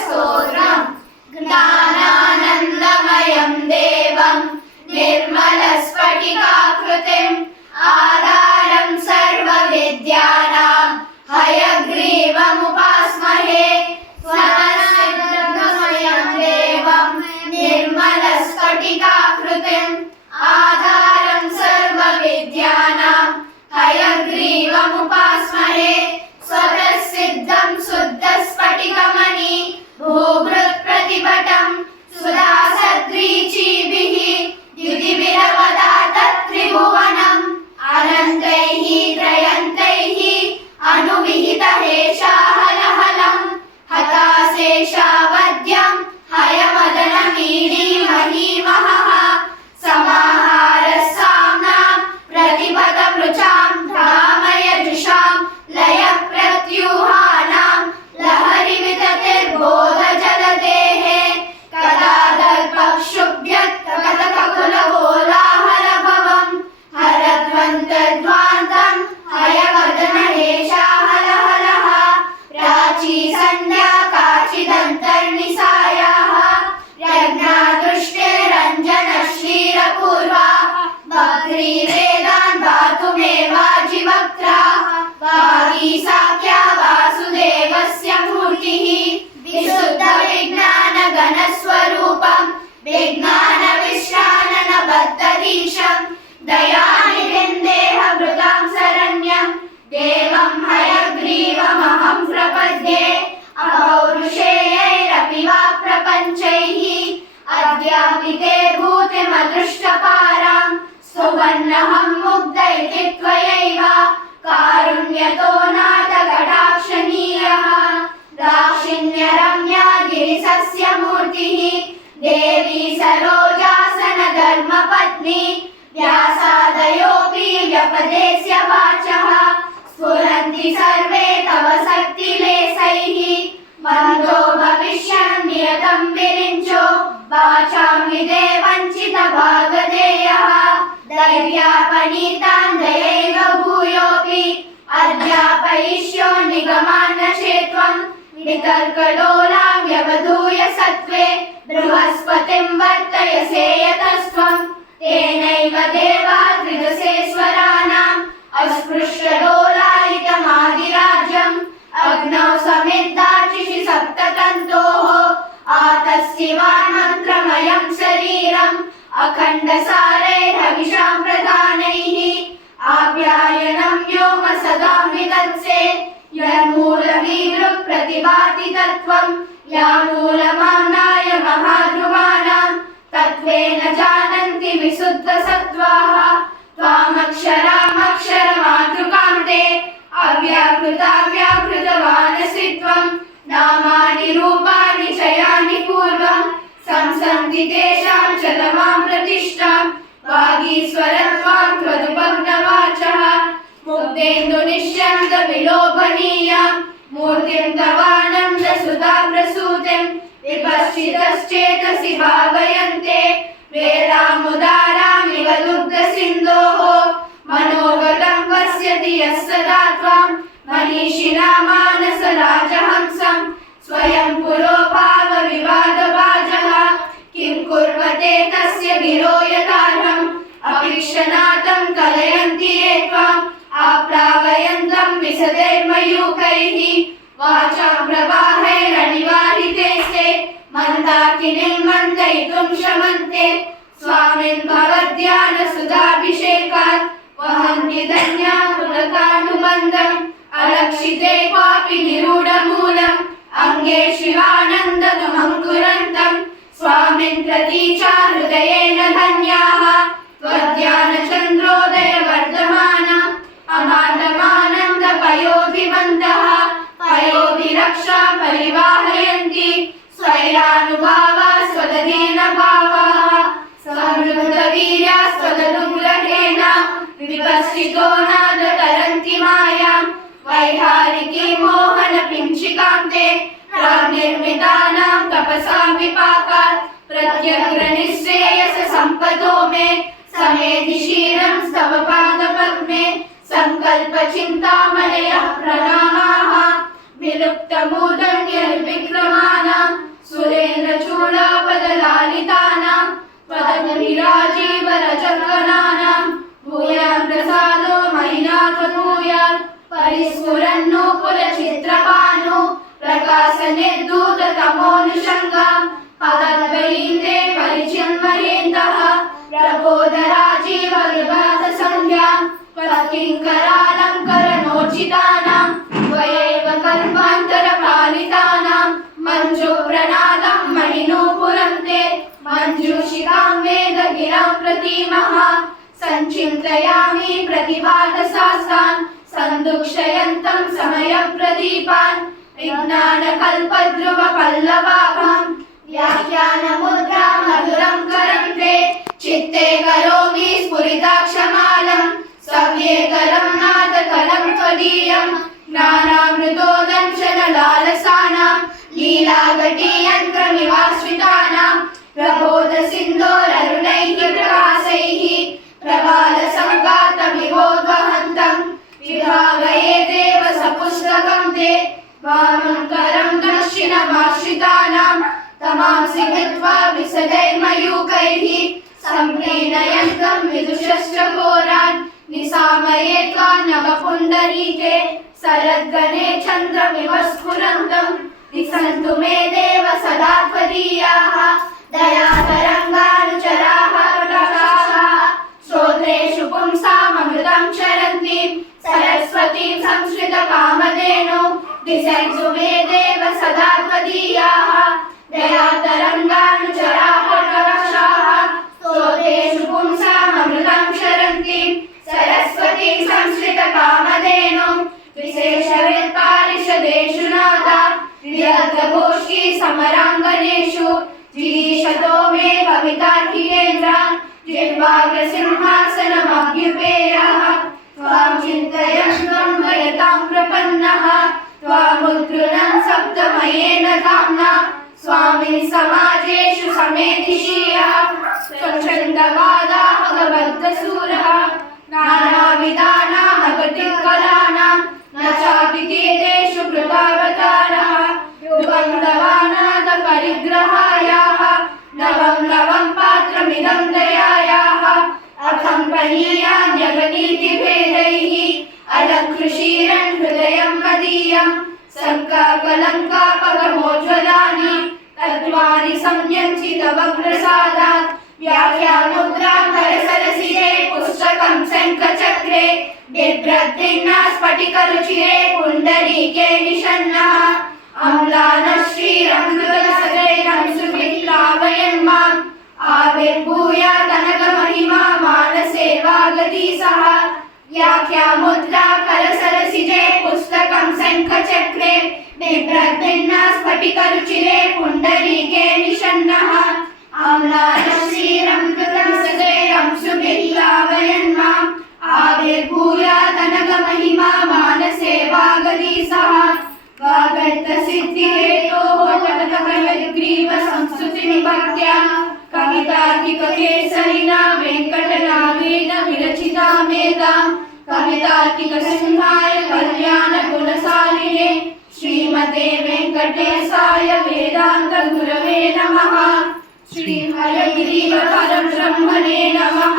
स्तोत्रम् ज्ञानानन्दमयं देवं निर्मलस्फटिकाकृतिम् आधारं सर्वविद्यानां हयग्रीवमुपास्महे स्वतःसिद्धमयं देवं निर्मलस्फटिकाकृतिम् आधारं सर्वविद्यानां हयग्रीवमुपास्महे स्वतःसिद्धं शुद्धस्फटिकमणि भूभृत्प्रतिपटं सुधासद्रीचीभिः द्युतिभिरवदातत्त्रिभुवनम् अनन्तैः त्रयन्तैः अनुविहितहेशाहलहलम् हताशेषावद्यं हयमदनमीडीमहीमहः समाहारस्साम्नां प्रतिपदमृचां धामयजुषां लयप्रत्यूहानां लहरिविततिर्बोधजलदेः कदा दर्पक्षुभ्यत्कटककुलकोलाहलभवम् हरध्वन्तध्वान्तं हयवदनहेशाहलहलः प्राची सन्ध्या काचिदन्तर्निसायाः यज्ञादृष्टेरञ्जनश्रीरपूर्वा वक्री वेदान् धातुमेवाजिवक्त्राः वागीसाख्या वासुदेवस्य मूर्तिः विशुद्धविज्ञानगणस्वरूपं विज्ञानविश्राननबद्धदीशं दयानिधिं देहभृतां शरण्यं देवं हयग्रीवमहं प्रपद्ये अपौरुषेयैरपि वा प्रपञ्चैः अद्यापिते भूतिमदृष्टपारां सुवर्णहं मुग्ध इति त्वयैव कारुण्यतो नाथकटाक्षणीयः दाक्षिण्यरम्या गिरिशस्य मूर्तिः देवी सरोजासनधर्मपत्नी व्यासादयोऽपि व्यपदेस्य वाचः स्फुरन्ति सर्वे तव शक्तिलेशैः मन्दो भविष्यन् नियतं विरिञ्चो वाचां विदे वञ्चितभागधेयः दैव्यापनीतान् दयैव भूयोऽपि अध्यापयिष्यो निगमान् न चेत्त्वं वितर्कलोलां व्यवधूय सत्त्वे बृहस्पतिं वर्तयसे यतस्त्वं तेनैव देवा त्रिदशेश्वराणाम् अस्पृश्यलोलायितमादिराज्यम् अग्नौ समिद्धार्चिषि सप्ततन्तोः आतस्तिवान् मन्त्रमयं शरीरम् अखण्डसारैर्हविषां प्रदानैः आप्यायनं व्योम सदा विदत्से यन्मूलमीदृक् प्रतिभाति तत्त्वं यामूलमाम्नाय महाध्रुवाणां तत्त्वेन जानन्ति विशुद्धसत्त्वाः त्वामक्षरामक्षरमातृकान्ते अव्याकृताव्याकृतवानसि त्वं नामानि रूपाणि चयानि पूर्वं संसन्ति तेषां च तमां प्रतिष्ठां वागीश्वरत्वां त्वदुपग्नवाचः मुग्धेन्दुनिश्यन्तविलोभनीयां मूर्तिं तवानन्दसुधा प्रसूतिं विपश्चितश्चेतसि भावयन्ते वेदामुदारामिव दुग्धसिन्धोः मनोगतं पश्यति यः सदा त्वां मनीषिणा मानसराजहंसं स्वयं पुरोभावविवादभाजः किं कुर्वते तस्य गिरो यदार्हम् अभीक्षणातं कलयन्ति ये त्वाम् आप्लावयन्तं विशदैर्मयूखैः वाचां प्रवाहैरनिवारितेस्ते मन्दाकिनीं मन्दयितुं शमन्ते स्वामिन् भवद्ध्यानसुधाभिषेकात् वहन्ति धन्या पुलकानुबन्धम् अलक्षिते क्वापि निरूढमूलम् अङ्गे शिवानन्दमहङ्कुरन्तं स्वामिन् प्रतीचा हृदयेन धन्याः त्वद्ध्यानचन्द्रोदयवर्धमानम् अमान्तमानन्दपयोभिबन्धः पयोभिरक्षा परिवाहयन्ति स्वैरानुभावा स्वदधेन भावाः समृद्धवीर्या स्वदनुग्रहेण विपश्चितो नादतरन्ति मायां वैहारिकी मोहनपिञ्चिकान्ते प्राग्निर्मितानां तपसा विपाकात् प्रत्यग्रनिःश्रेयस सम्पदो मे समेधि क्षीरं स्तव पादपद्मे संकल्पचिन्तामणयः प्रणामाः विलुप्तमूढं निर्विक्रमाणां मूलापदलालितानां त्वदभिराजीवरजगणानां भूयान् प्रसादो मयिनाथभूयात् परिस्फुरन्नो पुरचित्रपानो प्रकाशनिर्धूततमोऽनुषङ्गां पदद्वयीन्दे परिचिन्मयेन्दः प्रबोधराजीवविभाससंज्ञां त्वत्किङ्करालङ्करणोचितानां द्वयैव कल्पान्तरपालितानां मञ्जुप्रणादं मणिनूपुरं ते मञ्जूषितां वेदगिरां प्रतीमः सञ्चिन्तयामि प्रतिभातशास्त्रान् सन्दुक्षयन्तं समयप्रदीपान् विज्ञानकल्पद्रुवपल्लवाभं व्याख्यानमुद्रा मधुरं करं ते चित्ते करोमि स्फुरिताक्षमालं सव्येकरं नादकलं त्वदीयं ज्ञानामृतोदंशनलालसानां लीलाघटीयन्त्रमिवाश्रितानां प्रबोधसिन्धोररुणैः प्रकाशैः प्रबालसङ्गातमिवोद्वहन्तं विभावये देव सपुस्तकं ते वामं करं दक्षिणमाश्रितानां तमांसि हित्वा विशदैर्मयूखैः सम्प्रीणयन्तं विदुषश्च घोरान् निशामये त्वान्नवपुण्डरीके शरद्गणे चन्द्रमिव स्फुरन्तं दिशन्तु मे देव सदा त्वदीयाः दयातरङ्गानुचराः प्रकाशाः श्रोत्रेषु पुंसाममृतं चरन्तीं सरस्वतीं संश्रितकामधेनुं दिशन्तु मे देव सदा त्वदीयाः दयातरङ्गानुचराः प्रकाशाः श्रोत्रेषु पुंसाममृतं चरन्तीं सरस्वतीं संश्रितकामधेनुं विशेषवित्पारिषदेषु नादा विदग्धगोष्ठी समराङ्गनेषु जीषतो मे कवितार्किकेन्द्रान् जिह्वाग्रसिंहासनमभ्युपेयः त्वां चिन्तयन्तं वयतां प्रपन्नः त्वामुद्गृणन् सप्तमयेन धाम्ना स्वामिन् समाजेषु समेधिषीयः स्वच्छन्दवादाः भगवद्गसूरः नानाविधानामगतिकलानां न चापि कीर्तेषु कृतावतारः युगन्धवानादपरिग्रहायाः नवं नवं पात्रमिदं दयायाः अथं पनीयान्यगनीतिभेदैः अलङ्कृषीरन् हृदयं मदीयं सर्गाकलङ्कापगमोज्ज्वलानि तत्त्वानि संयञ्चितवग्रसादात् व्याख्यामुद्रां करसरसिजे पुस्तकं शङ्खचक्रे बिभ्रद्भिन्ना स्फटिकरुचिरे पुण्डरीके निषण्णः अम्लानः श्रीरमृतसदैरंसुभिर्लावयन् माम् आविर्भूयादनघमहिमा मानसे वागति सः व्याख्यामुद्रा करसरसिजे पुस्तकं शङ्खचक्रे बिभ्रद्भिन्ना स्फटिकरुचिरे पुण्डरीके निषण्णः अम्लानः श्रीरमृतसदैरंसुभिर्लावयन् माम् आविर्भूयादनघमहिमा मानसे वागति सः वागर्तसिद्धिहेतोः टकटकयग्रीवसंस्तुतिनिभक्त्या कवितार्किककेसरिणा वेङ्कटनाथेन विरचिता मेधां कवितार्किकसिंहाय कल्याणगुणशालिने श्रीमते वेङ्कटेशाय वेदान्तगुरवे नमः। श्री हयग्रीवपरब्रह्मणे नमः।